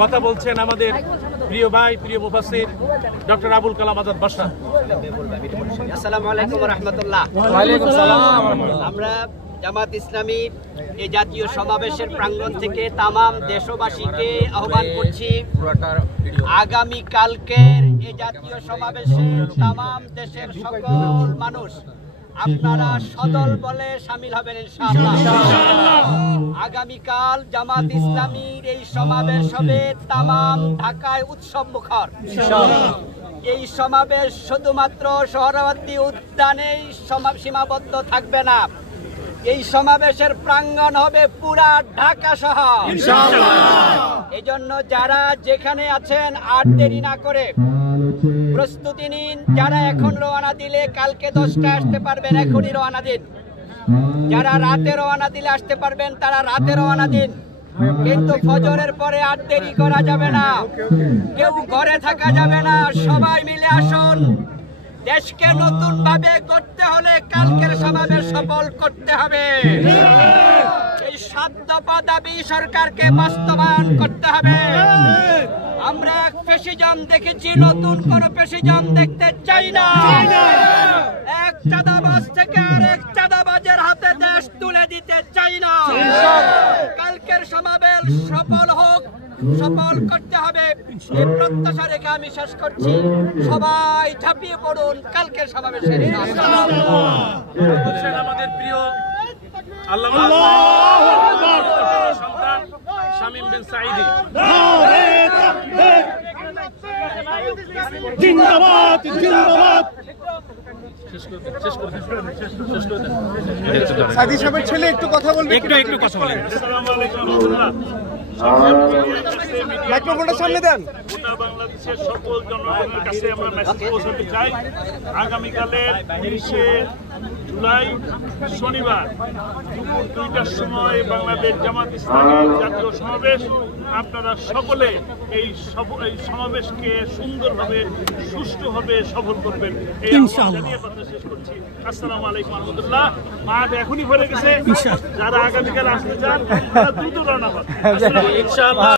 কথা বলছেন আমাদের প্রিয় ভাই, প্রিয় মুফাসসির ডক্টর আবুল কালাম আজাদ বাশা। আসসালামু আলাইকুম ওয়া রাহমাতুল্লাহ। ওয়া আলাইকুম আসসালাম। আমরা জামাত ইসলামী এই জাতীয় সমাবেশের প্রাঙ্গণ থেকে তামাম দেশবাসীকে আহ্বান করছি, আগামী কালকের এই জাতীয় সমাবেশে তামাম দেশের সকল মানুষ আপনারা সদল বলে শামিল হবেন ইনশাআল্লাহ। আগামীকাল জামাত ইসলামীর এই সমাবেশ হবে তামাম ঢাকায় উৎসব মুখর। এই সমাবেশ শুধুমাত্র সোহরাওয়ার্দী উদ্যানেই সীমাবদ্ধ থাকবে না, এই সমাবেশের প্রাঙ্গণ হবে পুরা ঢাকা শহর ইনশাআল্লাহ। এজন্য যারা যেখানে আছেন আর দেরি না করে প্রস্তুতি নিন। যারা এখন রওনা দিলে কালকে 10টায় আসতে পারবেন, এখনই রওনা দিন। যারা রাতে রওনা দিলে আসতে পারবেন তারা রাতে রওনা দিন, কিন্তু ফজরের পরে আর দেরি করা যাবে না, কেউ ঘরে থাকা যাবে না। সবাই মিলে আসুন। দেশকে নতুন ভাবে গড়তে হলে কালকের সমাবেশ সফল করতে হবে। এই 7 দফা দাবি সরকারকে বাস্তবায়ন করতে হবে। আমরা ফ্যাসিজম দেখেছি, নতুন কোন ফ্যাসিজম দেখতে চাই না। এক চাঁদাবাজ থেকে আরেক চাঁদাবাজের হাতে দেশ তুলে দিতে চাই না। কালকের সমাবেশ সফল হোক, সফল করতে হবে, এই প্রত্যাশা রেখে আমি শেষ করছি। সবাই ঝাঁপিয়ে পড়ুন কালকের সমাবেশে। আমাদের প্রিয় সন্তান শামীম বিন সাঈদী। জিন্দাবাদ জিন্দাবাদ। সাঈদী সাহেবের ছেলে একটু কথা বলবে, একটু কথা বলেন। আসসালামু আলাইকুম ওয়া রাহমাতুল্লাহ। মাইক্রোফোনটা সামনে দেন। গোটা বাংলাদেশের সকল জনগণের কাছে আমরা মেসেজ পৌঁছাতে চাই, আগামীকালের 30শে জুলাই শনিবার দুপুর 2টার সময় বাংলাদেশ জামাত ইসলামী জাতীয় সমাবেশ। আপনারা সকলে এই সমাবেশকে সুন্দরভাবে, সুষ্ঠুভাবে সফল করবেন এই আহ্বান জানিয়ে কথা শেষ করছি। আসসালামু আলাইকুম ওয়া রাহমাতুল্লাহ। মাঠ এখনই ভরে গেছে, যারা আগামীকাল আসতে চান তারা দ্রুত রওনা হন ইনশাআল্লাহ।